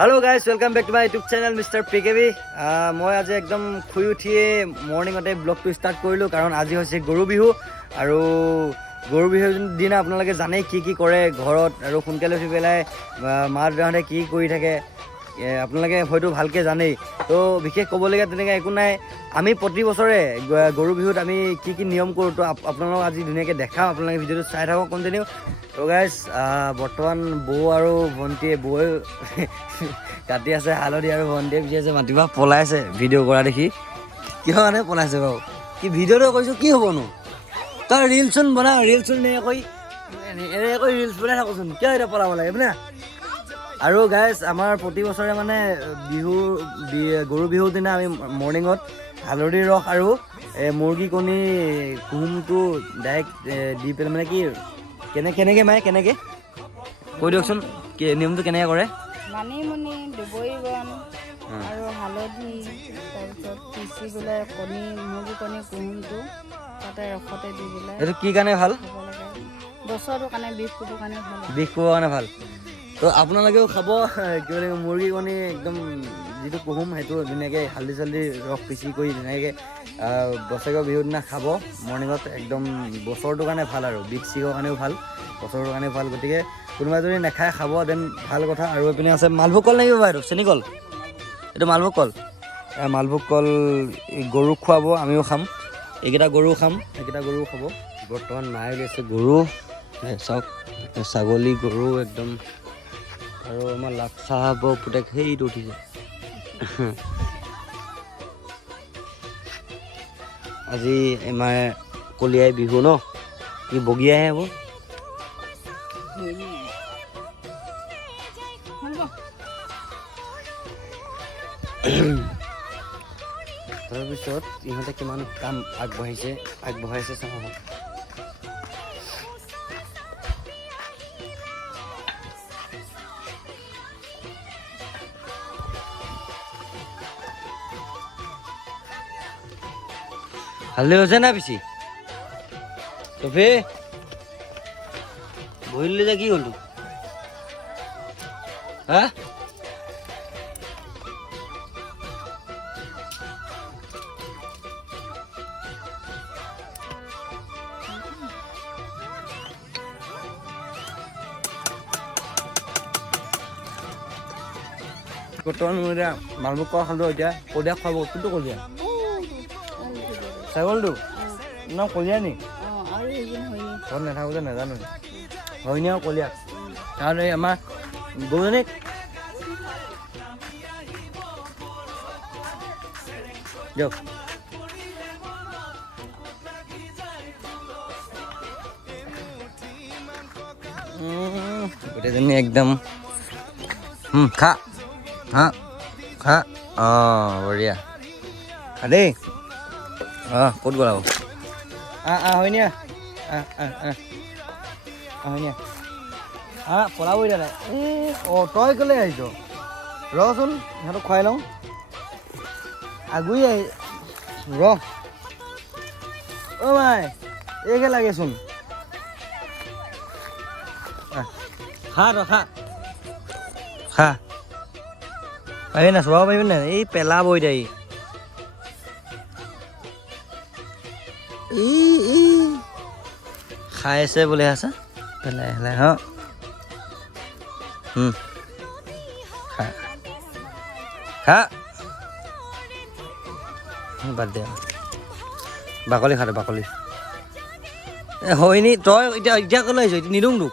Hello guys welcome back to my YouTube channel mister PKB। मैं आज एकदम Shuey उठिए मर्निंगते ब्लगटो स्टार्ट करिलो कारण आज হৈছে গৰু বিহু আৰু গৰু বিহুৰ দিনা আপোনালোকে জানেই কি কৰে ঘৰত আৰু সোনকালে উঠি পেলাই মা দেউতাহঁতে কি কৰি থাকে আপোনালোকে হয়তো ভালকে জানেই। তো বিশেষ ক'বলগীয়া তেনেকৈ একো নাই। আমি প্ৰতি বছৰে গৰু বিহুত আমি কি নিয়ম কৰোঁ তো আপোনালোকক আজি ধুনীয়াকৈ দেখাম। আপোনালোকে ভিডিঅ'টো চাই থাকক কণ্টিনিউ। তো গাইজ বৰ্তমান বৌ আৰু ভণ্টিয়ে বৌয়ে কাটি আছে হালধি আৰু ভণ্টিয়ে পিছে আছে মাতিবা পলাইছে ভিডিঅ' কৰা দেখি। কিয় কাৰণে পলাইছে বাৰু কি ভিডিঅ'টো কৰিছোঁ কি হ'বনো তই ৰিলচোন বনা ৰিলচোন এনেকৈ ৰিলচ বনাই থাকোচোন কিয় এতিয়া পলাব লাগে বোলে। আৰু গাইজ আমাৰ প্ৰতি বছৰে মানে গৰু বিহুৰ দিনা আমি মৰ্ণিঙত হালধিৰ ৰস আৰু মুৰ্গী কণী কুহুমটো ডাইৰেক্ট দি পেলাই মানে কি কেনেকৈ মায়ে কেনেকৈ কৈ দিয়কচোন কি নিয়মটো কেনেকৈ কৰে। মানিমুনি দুবৰি বন আৰু হালধি তাৰপিছত পিচি পেলাই মুৰ্গী কণী কুহুমটো তাতে ৰসতে দি পেলাই এইটো কি কাৰণে ভাল খাব লাগে। বছৰটোৰ কাৰণে বিষ কোবৰ কাৰণে ভাল। বিষ কোবৰ কাৰণে ভাল। তো আপোনালোকেও খাব কি বুলি মুৰ্গী কণী একদম যিটো কুহুম সেইটো ধুনীয়াকৈ হালধি চালধি ৰস পিচি কৰি ধুনীয়াকৈ বছৰেকৰ বিহুৰ দিনা খাব মৰ্ণিঙত একদম বছৰটোৰ কাৰণে ভাল আৰু বিষ চিষৰ কাৰণেও ভাল বছৰটোৰ কাৰণে ভাল। গতিকে কোনোবাই যদি নাখায় খাব দেন ভাল কথা। আৰু এইপিনে আছে মালভোগ কল নেকি বাবা এইটো চেনি কল এইটো মালভোগ কল মালভোগ কল গৰুক খুৱাব আমিও খাম এইকেইটা গৰুও খাম সেইকেইটা গৰুও খাব। বৰ্তমান মায়ে উলিয়াইছে গৰু চাওক ছাগলী গৰু একদম আৰু আমাৰ লাচ্ছা পুতেক সেইটো উঠিছে। আজি আমাৰ কলিয়াই বিহু ন কি বগীয়াহে হ'ব। তাৰপিছত ইহঁতে কিমান কাম আগবঢ়াইছে চাওঁ। হালধি হৈছে না পিছি তফে বহিলে যে কি হ'ল তোক হা বৰ্তমান মই এতিয়া মালভোগ কল খালোঁ। এতিয়া কলিয়া খুৱাব কোনটো কলিয়া ছাগলটো ন কলিয়া নি ঘৰত নাথাকোঁ যে নাজানো হয়নি আৰু কলিয়া কাৰণ এই আমাৰ গৰুজনীক দিয়ক গোটেইজনী একদম খা হা খা অঁ বঢ়িয়া দেই ক'ত গ'ল আকৌ হয়নি হয়নি পলাবই দিয়া নাই তই কেলৈ আহিছ ৰচোন সিহঁতক খুৱাই লওঁ আগুৰি আহি মাই এইকে লাগেচোন খা পাৰিবি না চোৱাব পাৰিবি নাই এই পেলাবই দে খাই আছে বোলে আছে পেলাই পেলাই খা বাদ দে বাকলি খাটো বাকলি হয়নি তই এতিয়া ক'লৈ আহিছ এতিয়া নিদিওঁ তোক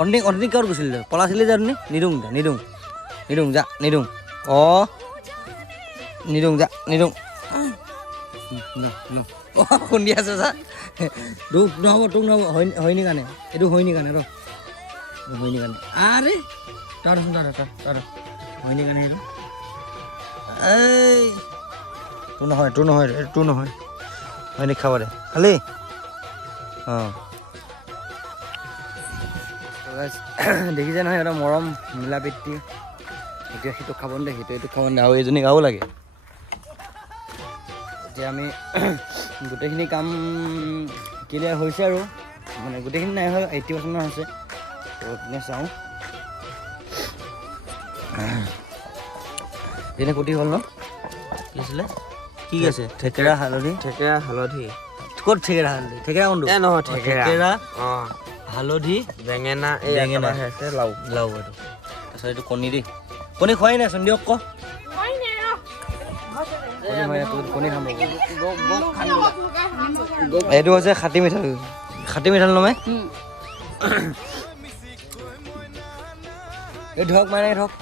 অন্তিম ক'ত গৈছিলি পলাইছিলি যে নিদিওঁ যা নিদিওঁ নিদিওঁ যা নিদিওঁ খুন্দি আছে চা তোক নহ'ব হয়নি কাৰণে এইটো হয়নি কাৰণে হয়নি কাৰণে আৰে তাৰ হয়নি কাৰণে সেইটো এই তোৰ নহয় হয়নি খাব দে খালি দেখিছে নহয় সিহঁতৰ মৰম মিলা প্ৰীতি এতিয়া সেইটো খাব দে এইটো খাব দে আৰু এইজনী গাব লাগে। এতিয়া আমি গোটেইখিনি কাম ক্লিয়াৰ হৈছে আৰু মানে গোটেইখিনি নাই হয় 80% হৈছে। তো চাওঁ এনে কুটি হ'ল ন কি আছিলে কি আছে থেকেৰা হালধি ক'ত থেকেৰা হালধি থেকেৰা কোনটো নহয় থেকেৰা হালধি বেঙেনা বেঙেনা লাও লাও এইটো তাৰপিছত এইটো কণী দি কণী খোৱাই নাইচোন দিয়ক ক কণী খাম এইটো হৈছে খাটি মিঠাল নমাই এই ধৰক মানে ধৰক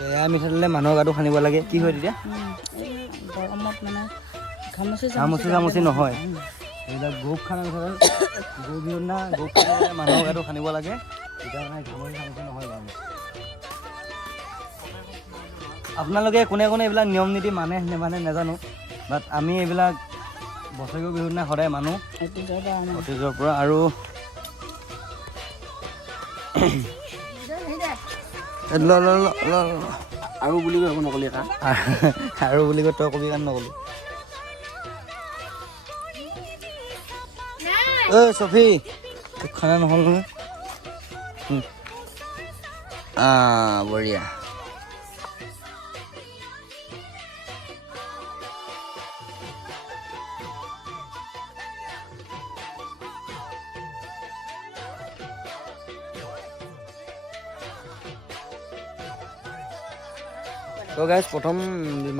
এয়া মিঠাতেলে মানুহৰ গাটো সানিব লাগে কি হয় তেতিয়া গৰমত মানে ঘামুচি নহয় এইবিলাক গৌক খানা মিঠাতেল গৰু বিহুৰ দিনা গৌক খানা মানুহৰ গাটো সানিব লাগে তেতিয়া মানে ঘামুচি নহয় বাৰু আপোনালোকে কোনে কোনে এইবিলাক নিয়ম নীতি মানে নেমানে নাজানো বাট আমি এইবিলাক বছৰেকৰ বিহুৰ দিনা সদায় মানো অতীজৰ পৰা আৰু আৰু বুলি কৈ একো নকলি এটা আৰু বুলি কৈ তই কবি কাৰণে নকলি ঐ চফি তোক খানা নহ'ল নহয় বঢ়িয়া তো গাইজ প্ৰথম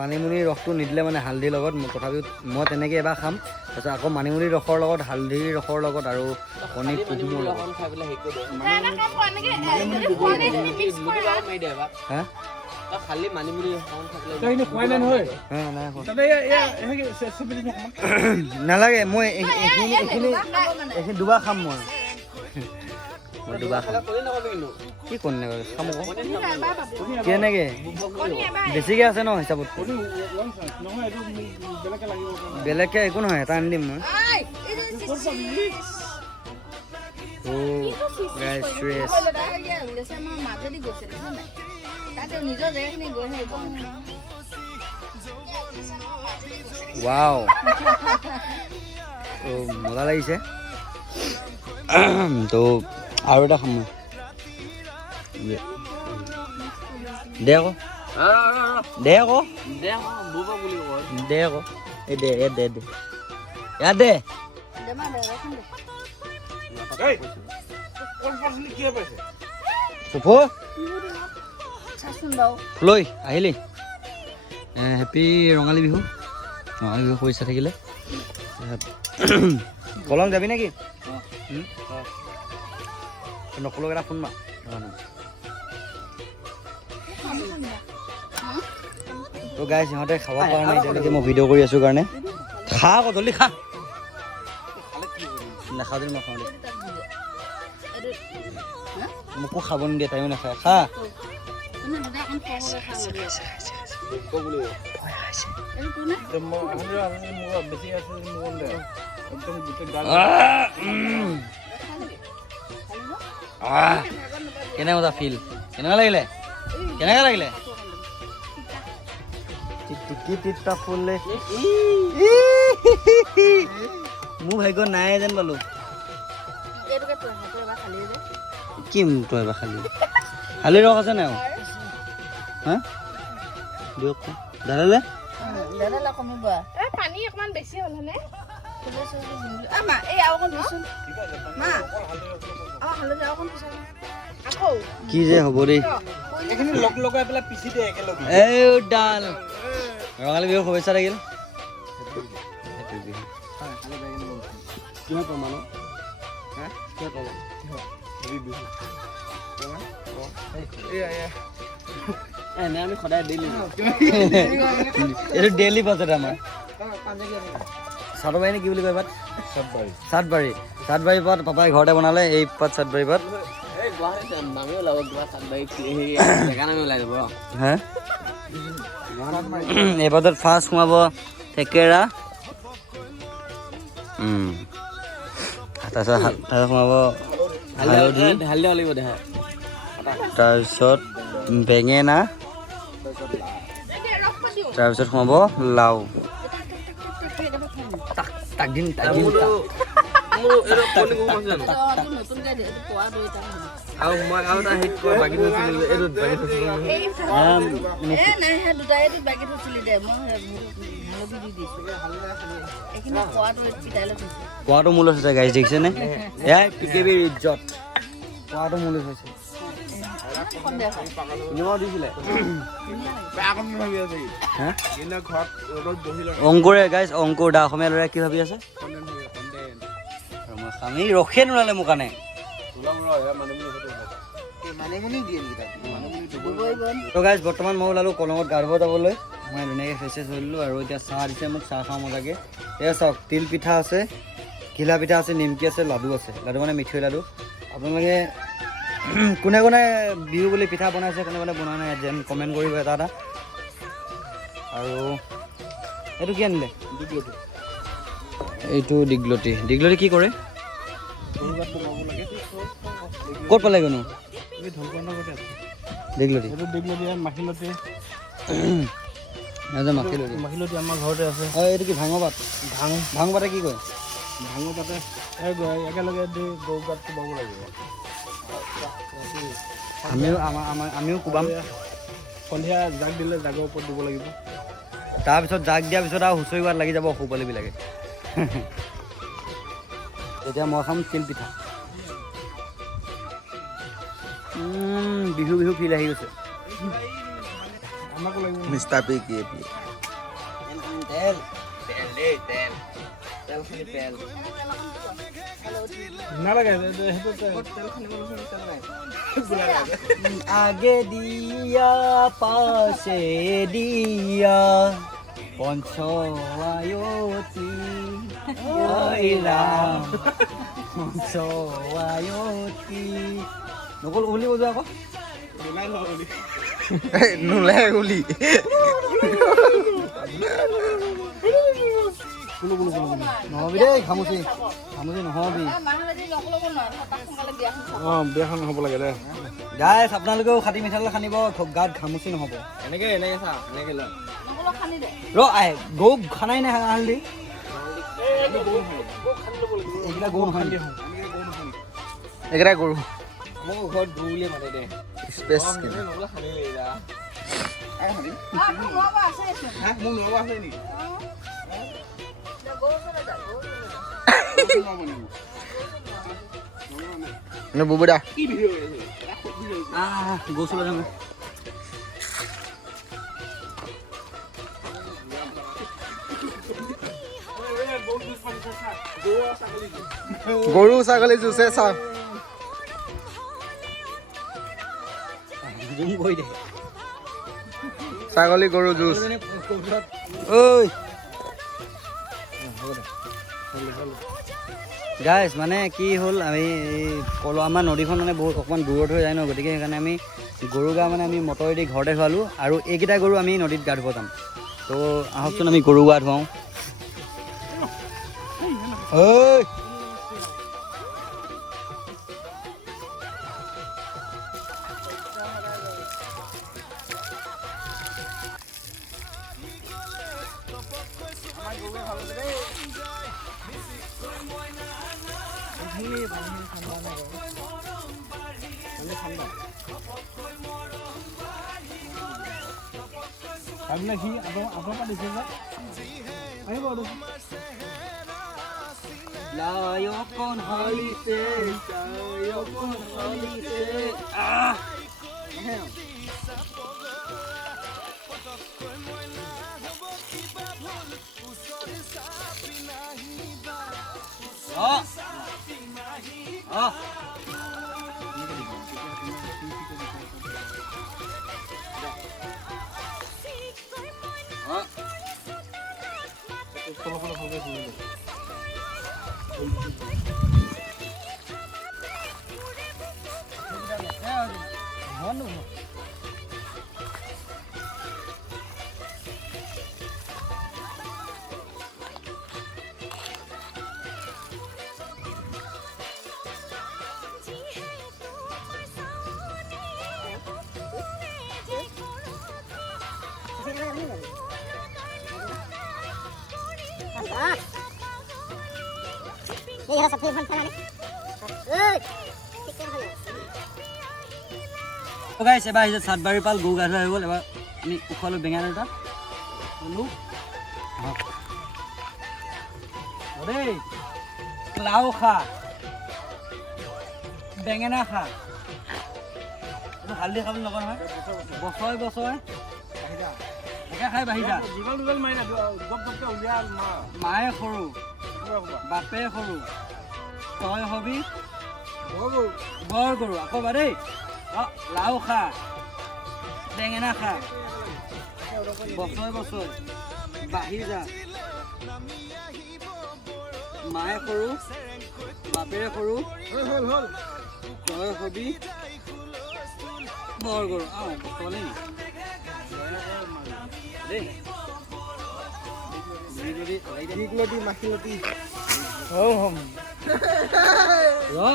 মানিমুনিৰ ৰসটো নিদিলে মানে হালধিৰ লগত তথাপিও মই তেনেকৈ এবাৰ খাম তাৰপিছত আকৌ মানিমুনিৰ ৰসৰ লগত হালধিৰ ৰসৰ লগত আৰু কণী কুহুমৰ লগত হা খালি মানিমুনি নালাগে মই এইখিনি দুবাৰ খাম মই দুবাৰ খাম কি কণী নালাগে খাম আকৌ কেনেকৈ বেছিকৈ আছে ন হিচাপত বেলেগকৈ একো নহয় এটা আনি দিম মই ৱাও মজা লাগিছে তো আৰু এটা খাম দে আকৌ দে আকৌ দে আকৌ এই দে ইয়াত দে দে ইয়াত দে লৈ আহিলি হেপী ৰঙালী বিহু শুভেচ্ছা থাকিলে কলং যাবি নেকি নকলক এটা ফোন মাৰ তো গাইজ সিহঁতে খাব পৰা নাই এতিয়ালৈকে মই ভিডিঅ' কৰি আছোঁ কাৰণে খা আকৌ জল্দি খা নাখাওঁ যদি মই খাওঁ দেই মোকো খাব নিদিয়ে তাইও নাখায় খা কেনে মজা ফিল কেনেকুৱা লাগিলে কেনেকুৱা লাগিলে ফুলে মোৰ ভাগ্য নাই যেন পালো কি তই এবাৰ খালি খালি ৰস আছে নাই হা দিয়ক দাদালে পানী অকমান বেছি হ'ল হলে কি যে হ'ব দেই এই ডাল ৰঙালী বিহু শুভেচ্ছা থাকিল কিমান প্ৰমাণ কিমান প্ৰমাণ এনে আমি সদায় ডেইলি এইটো ডেইলি বাজেট আমাৰ চাটবাৰী নে কি বুলি কয় পাত চাটবাৰী চাটবাৰী পাত পাপাই ঘৰতে বনালে এই পাত চাটবাৰী পাত এই গুৱাহাটীত নামি ওলাব কিবা চানবাৰী হেৰি জেগা নামি ওলাই যাব হে এই পাতত ফাৰ্ষ্ট সোমাব থেকেৰা তাৰপিছত সোমাব হালধি ঢালি দিব লাগিব দেহা তাৰপিছত বেঙেনা তাৰপিছত সোমাব লাও তাক দিম মোৰ এইটো কণী গুম আছে জানো নতুনকৈ এইটো পোৱা দুই এটা আৰু মই আৰু এটা হিট কৰা বাকী থৈছিলোঁ এইটোত বাকী থৈছিলোঁ নাই সেই দুটা এইটোত বাকী থৈছিলি দে মই হালধি দি দিছোঁ এইখিনি পোৱাটো পিতাই লৈ থৈছোঁ পোৱাটো মূল্য হৈছে গাইজ দেখিছেনে এয়াই পিকেবিৰ ইজ্জত পোৱাটো মূল্য হৈছে নিমখ দিছিলে অংকুৰে গাইজ অংকুৰ দা অসমীয়া ল'ৰাই কি ভাবি আছে আমি ৰখে নোলালে মোৰ কাৰণে তো গাইজ বৰ্তমান মই ওলালোঁ কলঙত গা ধুব যাবলৈ মই ধুনীয়াকৈ ফ্ৰেছ চেছ হৈ দিলোঁ আৰু এতিয়া চাহ দিছে মোক চাহ খাওঁ মজাকৈ এয়া চাওক তিল পিঠা আছে ঘিলা পিঠা আছে নিমকি আছে লাডু আছে লাডু মানে মিঠৈ লাডু আপোনালোকে কোনে কোনে বিহু বুলি পিঠা বনাইছে কোনে কোনে বনোৱা নাই যেন কমেণ্ট কৰিব এটা এটা আৰু এইটো কি আনিলে এইটো দীঘলতি দীঘলতি কি কৰে ক'ত পালেগৈনো দীঘলতি মাখিলতি মাখিলতি আমাৰ ঘৰতে আছে এইটো কি ভাঙৰ পাত ভাং পাতে কি কয় ভাঙৰ পাতে একেলগে দি গৰু গাতটো পাব লাগিব আমিও কোবাম সন্ধিয়া জাক দিলে জাগৰ ওপৰত দিব লাগিব তাৰপিছত জাক দিয়াৰ পিছত আৰু হুঁচৰি গোৱাত লাগি যাব সৰু পোৱালিবিলাকে এতিয়া মই খাম তিল পিঠা বিহু বিহু ফিল আহি গৈছে আমাকো লাগিব মিষ্টাৰ পি কি তেল নালাগে আগে দিয়া পাছে দিয়া পঞ্চৱায়তী পঞ্চৱায়তী নকল বুলি বজোৱা আকৌ নোলাই বুলি নহবি দেই খামুচি নহবি বিয়াখন হ'ব লাগে দে গাইছ আপোনালোকেও খাটি মিঠাতেল খানিব গাত ঘামুচি নহ'ব এনেকে চা এনেকে লয় গৰু খানাই নাই হালধি এইকেইটা গৰু নহয় এইকেইটাই গৰু মোক ঘৰত গৰু বুলিয়ে মাতে দে স্পেচ নগলে সানি লৈ যা মোৰ মোৰ নব আছে নেকি বুবুদা কি ভিডিঅ' গৰু চলাই যাম গৰু ছাগলী জুচে চাওক ছাগলী গৰু জুচ ঐ গাইজ মানে কি হ'ল আমি আমাৰ নদীখন মানে বহুত অকণমান দূৰত হৈ যায় ন গতিকে সেইকাৰণে আমি গৰু গা মানে আমি মটৰেদি ঘৰতে ধোৱালোঁ আৰু এইকেইটা গৰু আমি নদীত গা ধুব যাম তো আহকচোন আমি গৰু গা ধুৱাওঁ ঐ ভাবিলে সি আপোনাৰ পৰা দিছে যে আহিব লায়কন হলিছে লায়কন হলিছে গাইছ এবাৰ আহিছে চাটবাৰী পাল গৰু গা ধোৱা হৈ গ'ল এবাৰ আমি উখোৱালোঁ বেঙেনা দুটা ল'লোঁ দেই লাও খা বেঙেনা খা এইটো হালধি খাবলৈ নকয় নহয় বছৰে বছৰে একে খাই বাঢ়ি যা মায়ে সৰু বাপে সৰু তই হবি বৰ গৰু আকৌ বা দেই লাও খা বেঙেনা খা বছৰে বছৰে বাঢ়ি যা মায়ে সৰু বাপেৰে সৰু তই হবি বৰ গৰু বছৰে দেই মাখিলতি ৰ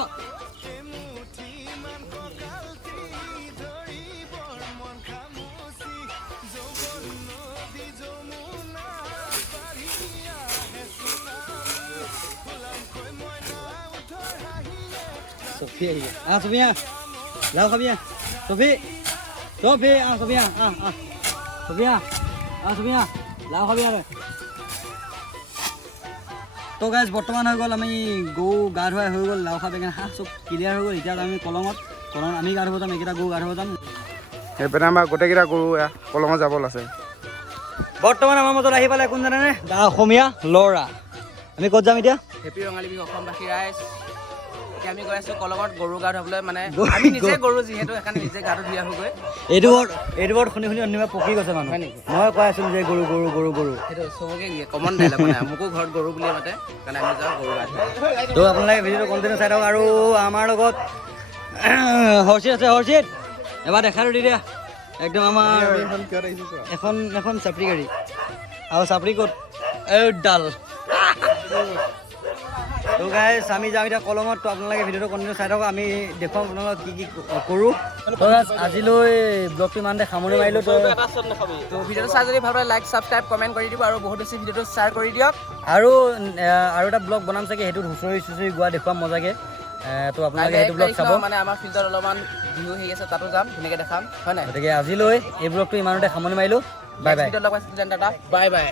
Sophia hier. Sophia. Lauf, Sophia. Sophie. Sophie, Sophia. Sophia. Sophia. Lauf, Sophia. তো গাইজ বৰ্তমান হৈ গ'ল আমি গৰু গা ধুৱাই হৈ গ'ল লাও খা বেঙেনা হাঁহ চব ক্লিয়াৰ হৈ গ'ল এতিয়া আমি কলঙত আমি গা ধুব যাম এইকেইটা গৰু গা ধুব যাম সেইপিনে আমাৰ গোটেইকেইটা গৰু কলঙত যাব আছে বৰ্তমান আমাৰ মাজত আহি পালে কোন জানেনে দা অসমীয়া ল'ৰা আমি ক'ত যাম এতিয়া হেপী ৰঙালী বিহু অসমবাসী ৰাইজ এতিয়া আমি গৈ আছোঁ কলঙত গৰু গা ধুবলৈ মানে আমি নিজে গৰু যিহেতু সেইকাৰণে নিজে গাটো ধুই আহোগৈ এইটো বৰ শুনি শুনি অন্যবা পকি গৈছে মানুহ হয় নেকি মই কৈ আছিলোঁ যে গৰু গৰু গৰু গৰু সেইটো চবকে কমন ডাইলগ মানে মোকো ঘৰত গৰু বুলিয়ে মাতে কাৰণে আমি যাওঁ গৰু গা ধুই তো আপোনালোকে ভিডিঅ'টো কণ্টিনিউ চাই থাকক আৰু আমাৰ লগত হৰ্ষিত আছে হৰ্ষিত এবাৰ দেখাটো দি দিয়া একদম আমাৰ এখন চাপৰি গাড়ী আৰু চাপৰি ক'ত ডাল তো গাইজ আমি যাম এতিয়া কলঙত তো আপোনালোকে ভিডিঅ'টো কণ্টিনিউ চাই থাকক আমি দেখুৱাম আপোনালোকক কি কি কৰোঁ তো গাইজ আজিলৈ ব্লগটো ইমানতে সামৰি মাৰিলোঁ তো ভিডিঅ'টো চাই যদি ভাল পায় লাইক ছাবস্ক্ৰাইব কমেণ্ট কৰি দিব আৰু বহুত বেছি ভিডিঅ'টো শ্বেয়াৰ কৰি দিয়ক আৰু এটা ব্লগ বনাম চাগে সেইটোত হুঁচৰি চুঁচৰি গোৱা দেখুৱাম মজাকৈ তো আপোনালোকে সেইটো ব্লগ চাব মানে আমাৰ ফিল্ডত অলপমান বিহু হেৰি আছে তাতো যাম ধুনীয়াকৈ দেখাম হয় নাই গতিকে আজিলৈ এই ব্লগটো ইমানতে সামৰি মাৰিলোঁ বাই বাই ভিডিঅ'ত লগ পাইছোঁ বাই বাই